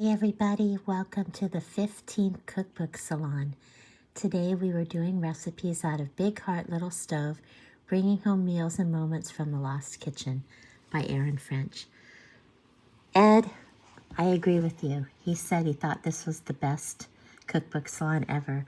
Hey everybody, welcome to the 15th Cookbook Salon. Today we were doing recipes out of Big Heart Little Stove, Bringing Home Meals and Moments from the Lost Kitchen by Erin French. Ed, I agree with you. He said he thought this was the best cookbook salon ever.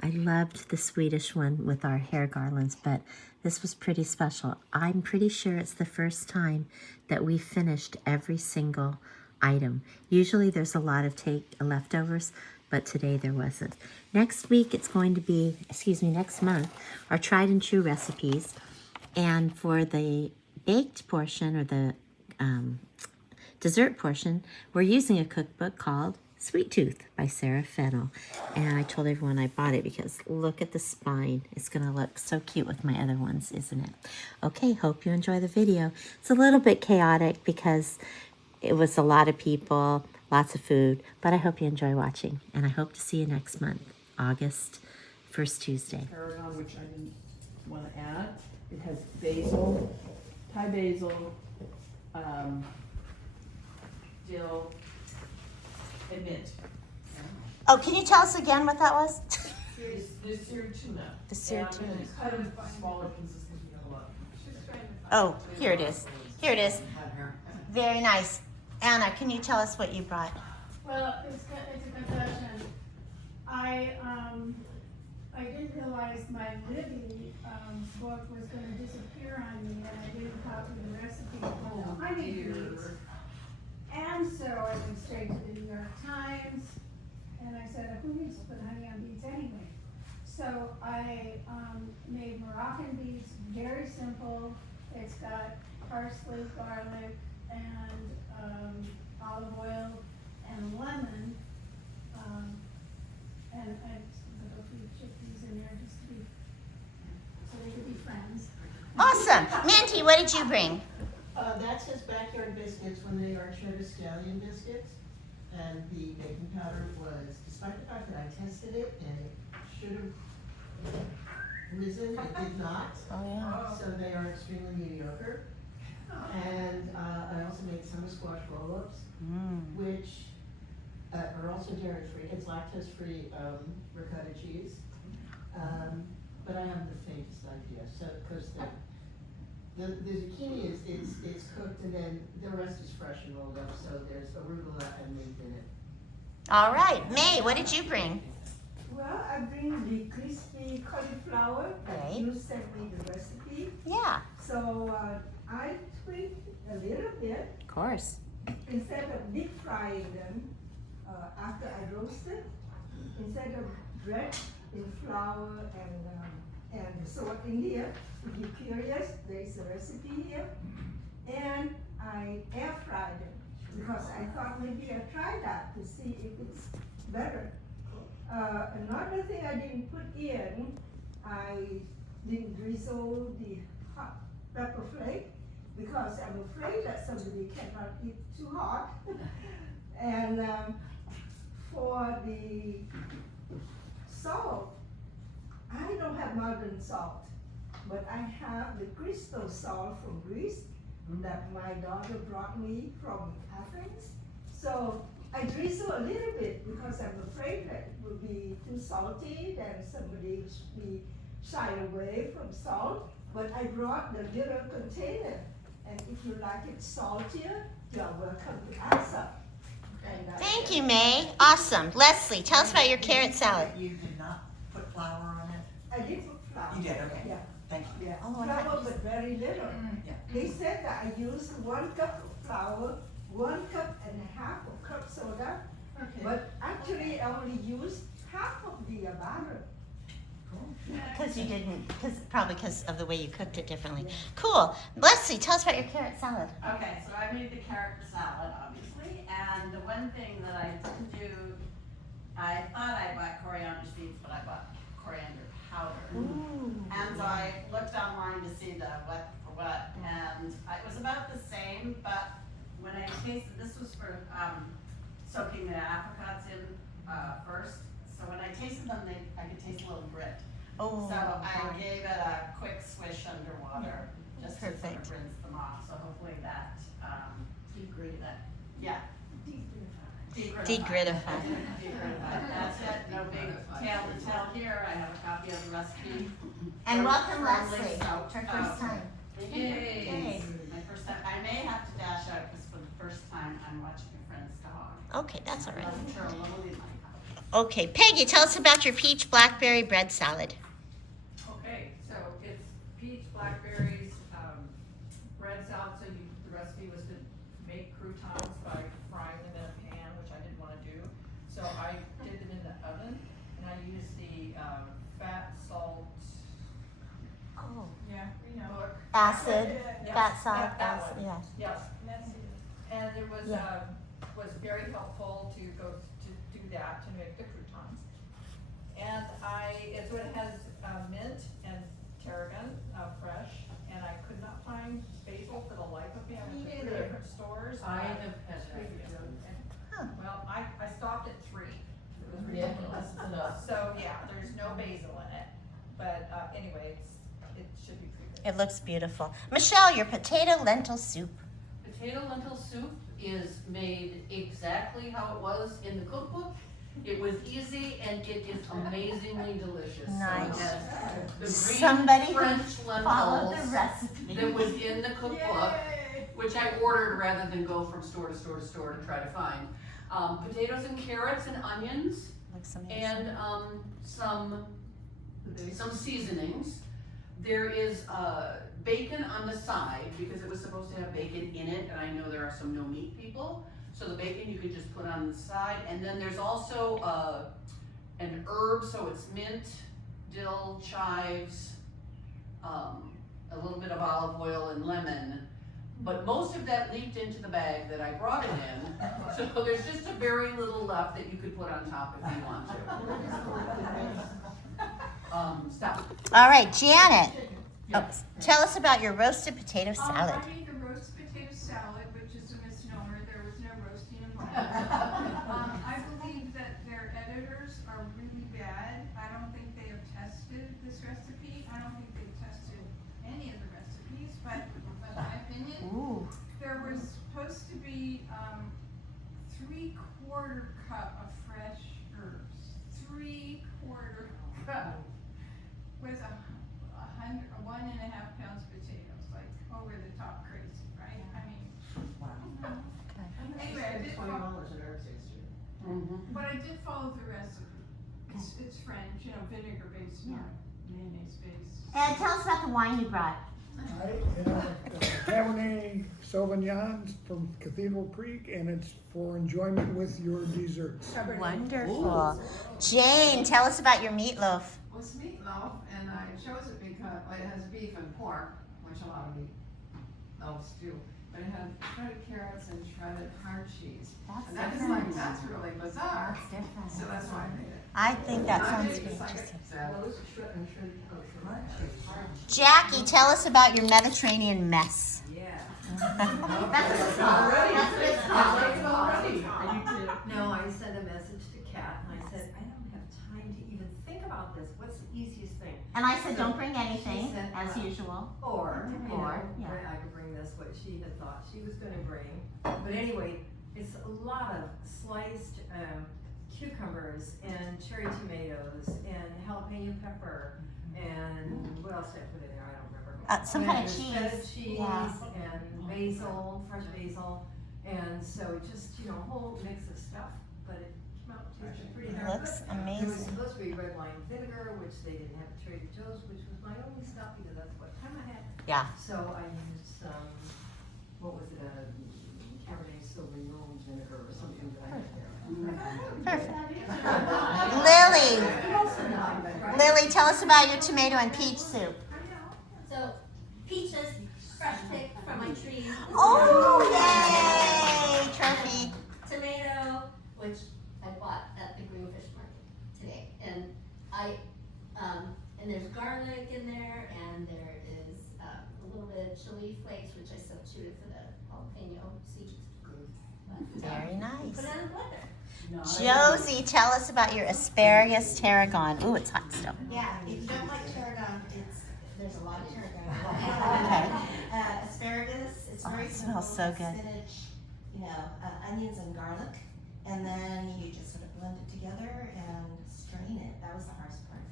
I loved the Swedish one with our hair garlands, but this was pretty special. I'm pretty sure it's the first time that we finished every single item. Usually there's a lot of leftovers, but today there wasn't. Next week it's going to be, next month, our tried and true recipes. And for the baked portion or the dessert portion, we're using a cookbook called Sweet Tooth by Fennel. And I told everyone I bought it because look at the spine. It's going to look so cute with my other ones, isn't it? Okay, hope you enjoy the video. It's a little bit chaotic because it was a lot of people, lots of food, but I hope you enjoy watching. And I hope to see you next month, August 1st Tuesday. Tarragon, which I didn't want to add. It has basil, Thai basil, dill, and mint. Oh, can you tell us again what that was? The seared tuna. The seared tuna. And cut in smaller pieces because we have a lot. Oh, here it is. Here it is. Very nice. Anna, can you tell us what you brought? Well, it's a confession. I didn't realize my Libby book was going to disappear on me, and I didn't copy the recipe for the honey beets. And so I went straight to the New York Times, and I said, who needs to put honey on beets anyway? So I made Moroccan beets, very simple. It's got parsley, garlic, and olive oil and lemon, and a few chickpeas in there just to be, so they could be friends. Awesome. Minty, what did you bring? That's his backyard biscuits when they are cheddar scallion biscuits. And the baking powder was, despite the fact that I tested it and it should have risen, it did not. Oh, yeah. So they are extremely mediocre. And I also made summer squash roll-ups, which are also dairy-free. It's lactose-free ricotta cheese. But I have the faintest idea. So, because the zucchini is cooked and then the rest is fresh and rolled up. So there's arugula and mint in it. All right. May, what did you bring? Well, I bring the crispy cauliflower that Right. you sent me the recipe. Yeah, So I tweaked a little bit. of course. Instead of deep frying them after I roasted, instead of bread in flour and salt in here, if you're curious, there is a recipe here. And I air fried them because I thought maybe I'd try that to see if it's better. Another thing I didn't put in, I didn't drizzle the hot pepper flake because I'm afraid that somebody cannot eat too hot. And for the salt, I don't have modern salt, but I have the crystal salt from Greece that my daughter brought me from Athens. So I drizzle a little bit because I'm afraid that it will be too salty, then somebody will be shy away from salt. But I brought the little container, and if you like it saltier, you're welcome to add some. And, Thank you, May. Awesome. Leslie, tell us about your carrot salad. You did not put flour on it? I did put flour. You did, okay. Yeah. Thank you. Yeah, Oh, I flour, but very little. Yeah. They said that I used 1 cup of flour, 1 cup and a half of cup soda, Okay. but actually I only used half of the batter. Because you didn't, probably because of the way you cooked it differently. Cool. Leslie, tell us about your carrot salad. Okay, so I made the carrot salad, obviously, and the one thing that I didn't do, I thought I bought coriander seeds, but I bought coriander powder. And so I looked online to see the what for what, and it was about the same, but when I tasted, this was for soaking the apricots in first, so when I tasted them, I could taste a little grit. Oh, So I gave it a quick swish underwater, just to sort Perfect. of rinse them off, so hopefully that, Deep green. yeah, Degridify. Degridify, that's it, no big tale to tell here, I have a copy of the recipe. And welcome From Leslie, Lisa. it's her first time. Yay. My first time, I may have to dash out, because for the first time, I'm watching a friend's dog. Okay, that's all right. I'm sure a little bit like Okay, Peggy, tell us about your peach blackberry bread salad. Okay, so it's peach, blackberries, bread salad, so the recipe was to make croutons by frying them in a pan, which I didn't wanna do. So I did them in the oven, and I used the, fat, salt, Oh. yeah, we know. Look. Acid, Yes, fat salt, that acid, one. yes. Yes, and it was, Yeah. Was very helpful to go to do that, to make the croutons. And so it has mint and tarragon, fresh, and I could not find basil for the life of me. I went to 3 different stores. I have had that. Huh. Well, I stopped at 3. It was Yeah, ridiculous. that's enough. So, yeah, there's no basil in it, but, anyway, it should be pretty good. It looks beautiful. Michelle, your potato lentil soup. Potato lentil soup is made exactly how it was in the cookbook. It was easy and it is amazingly delicious. Nice. So it has the green Somebody who French followed the lentils recipe. that was in the cookbook, which I ordered rather than go from store to store to store to try to find. Potatoes and carrots and onions Looks amazing. and some seasonings. There is bacon on the side because it was supposed to have bacon in it, and I know there are some no meat people. So the bacon you could just put on the side, and then there's also an herb, so it's mint, dill, chives, a little bit of olive oil and lemon. But most of that leaked into the bag that I brought it in, so there's just a very little left that you could put on top if you want to. Stop. All right, Janet. Oh, tell us about your roasted potato salad. I made the roasted potato salad, which is a misnomer. There was no roasting involved. I believe that their editors are really bad. I don't think they have tested this recipe. I don't think they've tested any of the recipes, but in my opinion, Ooh. there was supposed to be 3/4 cup of fresh herbs. 3/4 cup with 1.5 pounds potatoes, like over the top crazy, right? I mean, anyway, I did follow, $20 an herb taster. but I did follow the recipe. It's French, vinegar based, not mayonnaise based. And tell us about the wine you brought. Cabernet Sauvignon from Cathedral Creek, and it's for enjoyment with your desserts. Wonderful. Jane, tell us about your meatloaf. Well, it's meatloaf, and I chose it because it has beef and pork, which a lot of meatloafs do. But it had shredded carrots and shredded hard cheese. And that's really bizarre. That's different. So that's why I made it. I think that I sounds made it good. just like Interesting. Well, this is shredded cheese. Jackie, tell us about your Mediterranean mess. Yeah. That's what it's called. That's what it's called. already. No, I sent a message to Kat and I said, I don't have time to even think about this. What's the easiest thing? And I said, don't bring anything, She said, as usual. Or, yeah. I could bring this, what she had thought she was gonna bring. But anyway, it's a lot of sliced cucumbers and cherry tomatoes and jalapeno pepper and what else did I put in there? I don't remember. Some kind of And feta cheese. cheese Yeah. and basil, fresh basil. And so just, a whole mix of stuff, but it came out tasting pretty It darn looks good. It was amazing. supposed to be red wine vinegar, which they didn't have at Trader Joe's, which was my only stuff because that's what time I had. Yeah. So I used some, what was it, Cabernet Sauvignon vinegar or something that I had there. Perfect. Lily, tell us about your tomato and peach soup. So, peaches, fresh picked from my tree. Oh, yay! Trophy. Tomato, which I bought at the Greenfish Market today. And and there's garlic in there, and there is a little bit of chili flakes, which I substituted for the jalapeno seeds. Very nice. Put it in a blender. Josie, tell us about your asparagus tarragon. Ooh, it's hot still. Yeah, if you don't like tarragon, there's a lot of tarragon. Okay. Asparagus, it's Oh, very it simple. smells so good. Spinach, onions and garlic, And then you just sort of blend it together and strain it. That was the hardest part.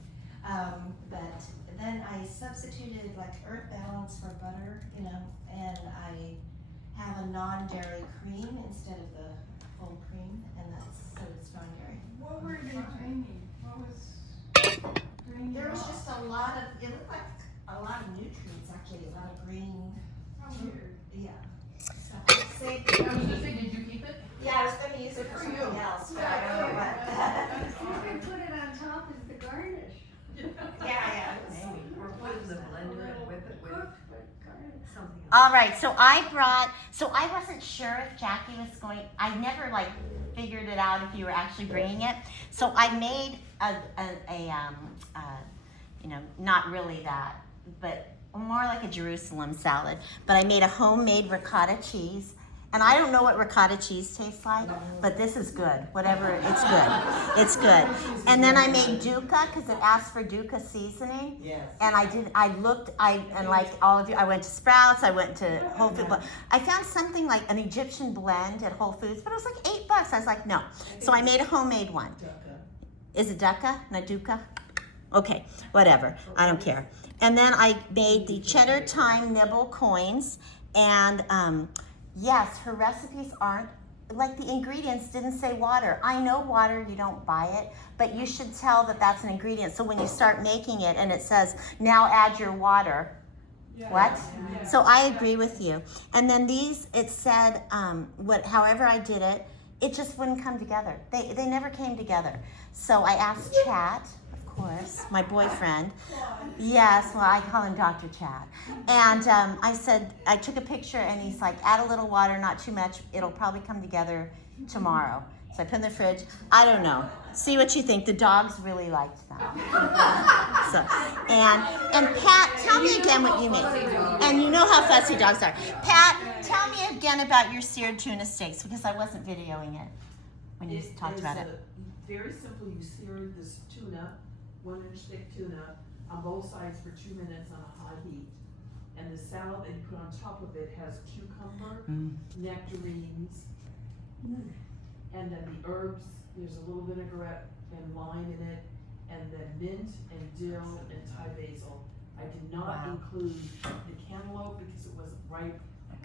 But then I substituted like Earth Balance for butter, you know, and I have a non-dairy cream instead of the full cream, and that's so it's non-dairy. What were they draining? What was draining? There was off? just a lot of, it looked like a lot of nutrients actually, a lot of green. How weird. Yeah. So I saved it. I was gonna say, did you keep it? Yeah, I was gonna use it for something else, but I don't know what. You can put it on top as the garnish. Yeah. Or put it in the blender and whip it with something else. All right, so I wasn't sure if Jackie was going, I never like figured it out if you were actually bringing it. So I made a you know, not really that, but more like a Jerusalem salad. But I made a homemade ricotta cheese. And I don't know what ricotta cheese tastes like, but this is good. Whatever, it's good. It's good. And then I made dukkha because it asked for dukkha seasoning. Yes. And and like all of you, I went to Sprouts, I went to Whole Foods. I found something like an Egyptian blend at Whole Foods, but it was like $8. I was like, no. So I made a homemade one. Is it dukkha, not dukkha? Okay, whatever. I don't care. And then I made the cheddar thyme nibble coins, and yes, her recipes aren't, like the ingredients didn't say water. I know water, you don't buy it, but you should tell that that's an ingredient. So when you start making it and it says, now add your water, what? So I agree with you. And then these, it said, however I did it, it just wouldn't come together. They never came together. So I asked Chat, of course, my boyfriend. Yes, well, I call him Dr. Chat. And I said, I took a picture and he's like, add a little water, not too much. It'll probably come together tomorrow. So I put in the fridge. I don't know. See what you think. The dogs really liked them. So, and Pat, tell me again what you made. And you know how fussy dogs are. Pat, tell me again about your seared tuna steaks because I wasn't videoing it when you talked about it. Very simple. You sear this tuna, 1-inch thick tuna, on both sides for 2 minutes on a high heat. And the salad that you put on top of it has cucumber, nectarines, and then the herbs. There's a little vinaigrette and lime in it, and then mint and dill and Thai basil. I did not include the cantaloupe because it wasn't ripe,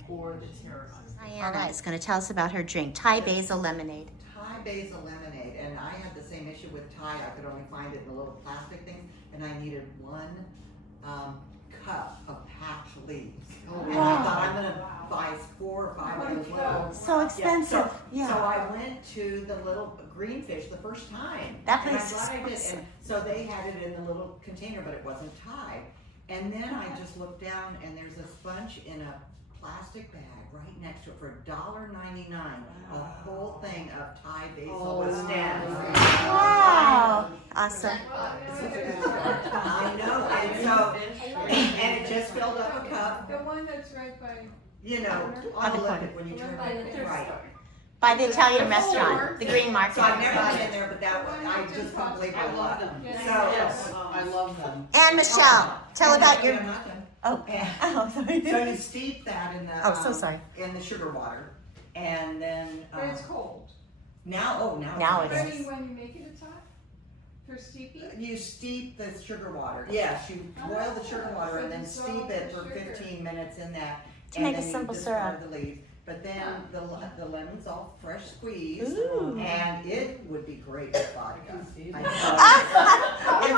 or the tarragon. Diana is going to tell us about her drink, Thai basil lemonade. Thai basil lemonade, and I had the same issue with Thai. I could only find it in the little plastic things, and I needed 1 cup of patch leaves. And I thought I'm gonna buy 4 or 5 of those little. So expensive. So I went to the little green fish the first time. That and place I did, is and so they had it in the little container, but it wasn't Thai. And then I just looked down, and there's a sponge in a plastic bag right next to it for $1.99. A whole thing of Thai basil with stems. Wow. Awesome. I know, and so, and it just filled up a cup, The one that's right by. you know, on the lip when you turn it, right. By the Italian restaurant, the Green Market. So I've never been in there, but that one, I just couldn't believe my luck. Yes, I love them. And Michelle, tell about your. I'm not done. Oh, And sorry. so you steep that in the, Oh, so sorry. in the sugar water, and then, But it's cold. now Now it's it I is. mean, when you make it, it's hot? For steeping? You steep the sugar water. Yes, you boil the sugar water and then steep it for 15 minutes in that. To make a simple syrup. And then you discard the leaves. But then the lemon's all fresh squeezed, Ooh. and it would be great with vodka. And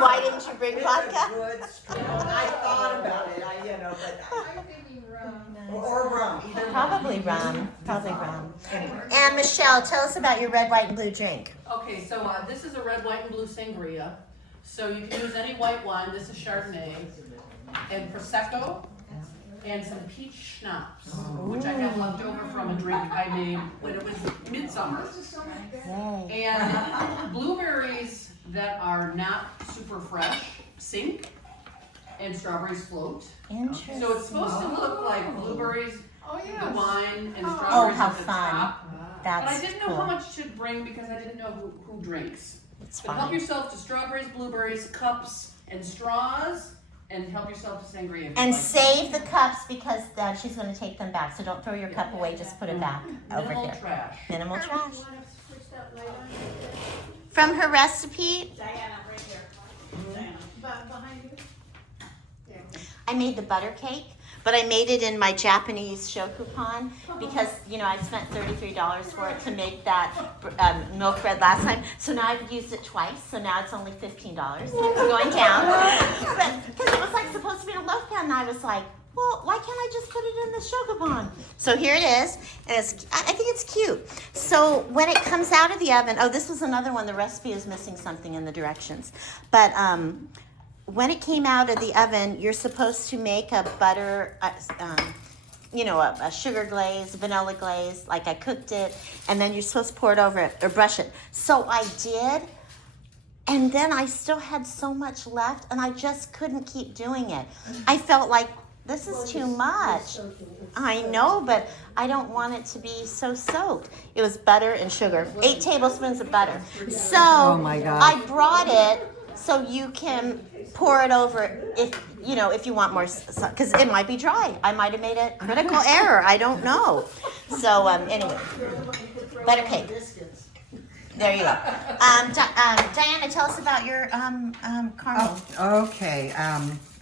why didn't you bring vodka? It's a good, strong, I thought about it, but I'm thinking rum. or rum, either one. Probably rum. Probably rum. Anyway. And Michelle, tell us about your red, white, and blue drink. Okay, so this is a red, white, and blue sangria. So you can use any white wine. This is Chardonnay and Prosecco and some peach schnapps, which I have left over from a drink I made when it was midsummer. Yay. And blueberries that are not super fresh sink, and strawberries float. Interesting. So it's supposed to look like blueberries, Oh, the yeah. wine, and Oh, strawberries how at the fun. top. But I That's didn't know cool. how much to bring because I didn't know who drinks. It's But help fine. yourself to strawberries, blueberries, cups, and straws, and help yourself to sangria. if you And like. save the cups because then she's going to take them back. So don't throw your cup away. Just put it back over Minimal here. trash. Minimal trash. You wanna switch that light on? From her recipe, Diana, right here. Diana. Behind you? There. I made the butter cake, but I made it in my Japanese show coupon because, you know, I spent $33 for it to make that milk bread last time. So now I've used it twice, so now it's only $15. It's going down. Because it was like supposed to be in a loaf pan, and I was like, well, why can't I just put it in the show coupon? So here it is, and I think it's cute. So when it comes out of the oven, oh, this was another one. The recipe is missing something in the directions. But when it came out of the oven, you're supposed to make a butter, you know, a sugar glaze, vanilla glaze, like I cooked it, and then you're supposed to pour it over it or brush it. So I did, and then I still had so much left, and I just couldn't keep doing it. I felt like, this is too much. I know, but I don't want it to be so soaked. It was butter and sugar, 8 tablespoons of butter. So I brought it so you can pour it over if you know, if you want more, because it might be dry. I might have made a critical error. I don't know. So anyway, butter cake. There you go. Diana, tell us about your caramel. Oh, okay,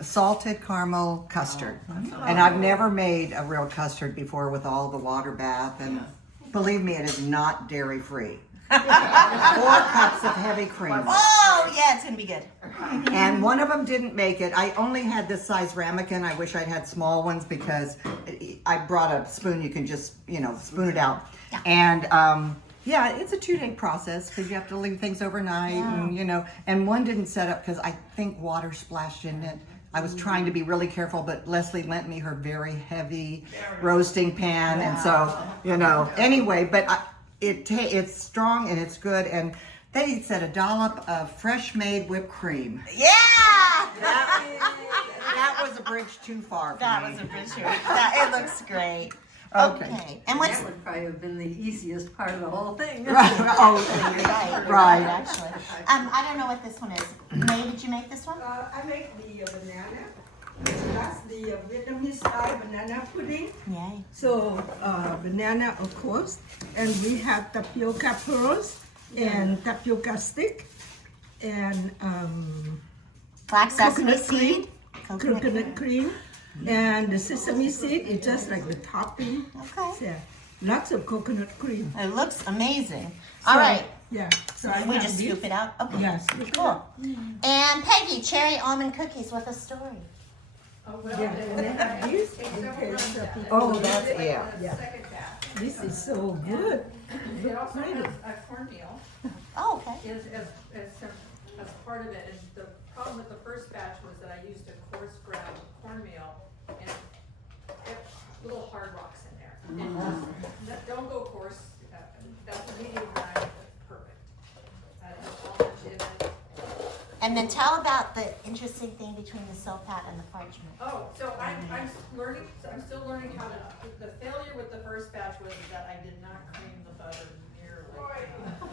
salted caramel custard. And I've never made a real custard before with all the water bath, and believe me, it is not dairy free. 4 cups of heavy cream. Oh, yeah, it's gonna be good. And one of them didn't make it. I only had this size ramekin. I wish I'd had small ones because I brought a spoon. You can just, you know, spoon it out. Yeah. And yeah, it's a 2-day process because you have to leave things overnight, and you know. And one didn't set up because I think water splashed in it. I was trying to be really careful, but Leslie lent me her very heavy roasting pan, and so, you know. Anyway, but it's strong and it's good, and they said a dollop of fresh made whipped cream. Yeah! That was a bridge too far for That me. was a picture. It looks great. Okay. And what's That would probably have been the easiest part of the whole thing. Right. Oh, right? right. Actually, I don't know what this one is. May, did you make this one? I make the banana. That's the Vietnamese style banana pudding. Yay. So banana, of course, and we have tapioca pearls and tapioca stick and Black sesame coconut cream. seed. Coconut cream. And the sesame seed is just like the topping. Okay. Yeah. Lots of coconut cream. It looks amazing. All right. Yeah. So I We have just this. scoop it out. Okay. Yeah, scoop it Cool. out. And Peggy, cherry almond cookies with a story. Oh, well, Yeah, and I have this in case people. Oh, that's yeah. Yeah. Second batch. This is so good. It also has a cornmeal. Oh, okay. As part of it, and the problem with the first batch was that I used a coarse ground cornmeal and a little hard rocks in there. And just, don't go coarse, that's a medium grind, that's perfect. I'll let you in it. And then tell about the interesting thing between the silpat and the parchment. Oh, so I'm still learning how to, the failure with the first batch was that I did not cream the butter nearly enough.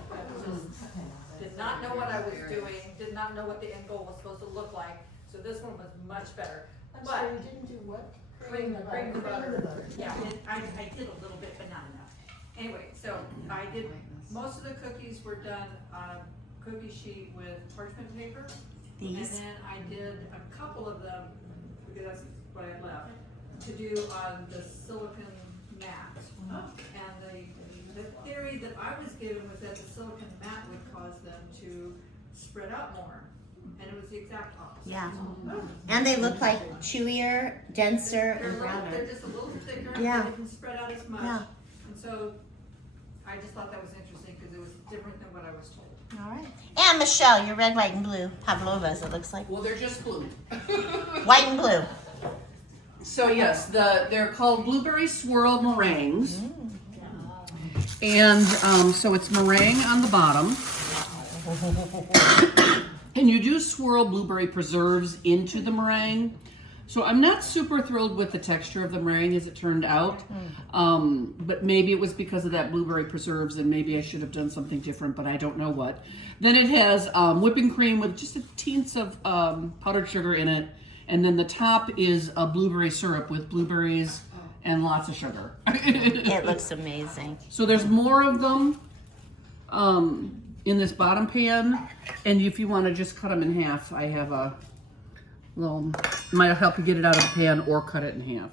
Did not know what I was doing, did not know what the end goal was supposed to look like, so this one was much better. So you didn't do what? Cream the butter. Yeah, I did a little bit, but not enough. Anyway, so I did, most of the cookies were done on cookie sheet with parchment paper. These? And then I did a couple of them, because that's what I left, to do on the silicone mat. And the theory that I was given was that the silicone mat would cause them to spread out more. And it was the exact opposite. Yeah. And they look like chewier, denser, and browner. They're just a little thicker, Yeah. they didn't spread out as much. Yeah. And so I just thought that was interesting because it was different than what I was told. All right. And Michelle, your red, white, and blue pavlovas, it looks like. Well, they're just blue. White and blue. So yes, they're called blueberry swirl meringues. And so it's meringue on the bottom. And you do swirl blueberry preserves into the meringue. So I'm not super thrilled with the texture of the meringue as it turned out. But maybe it was because of that blueberry preserves, and maybe I should have done something different, but I don't know what. Then it has whipping cream with just a teens of powdered sugar in it. And then the top is a blueberry syrup with blueberries and lots of sugar. It looks amazing. So there's more of them. in this bottom pan, and if you want to just cut them in half, I have a little, might help you get it out of the pan or cut it in half.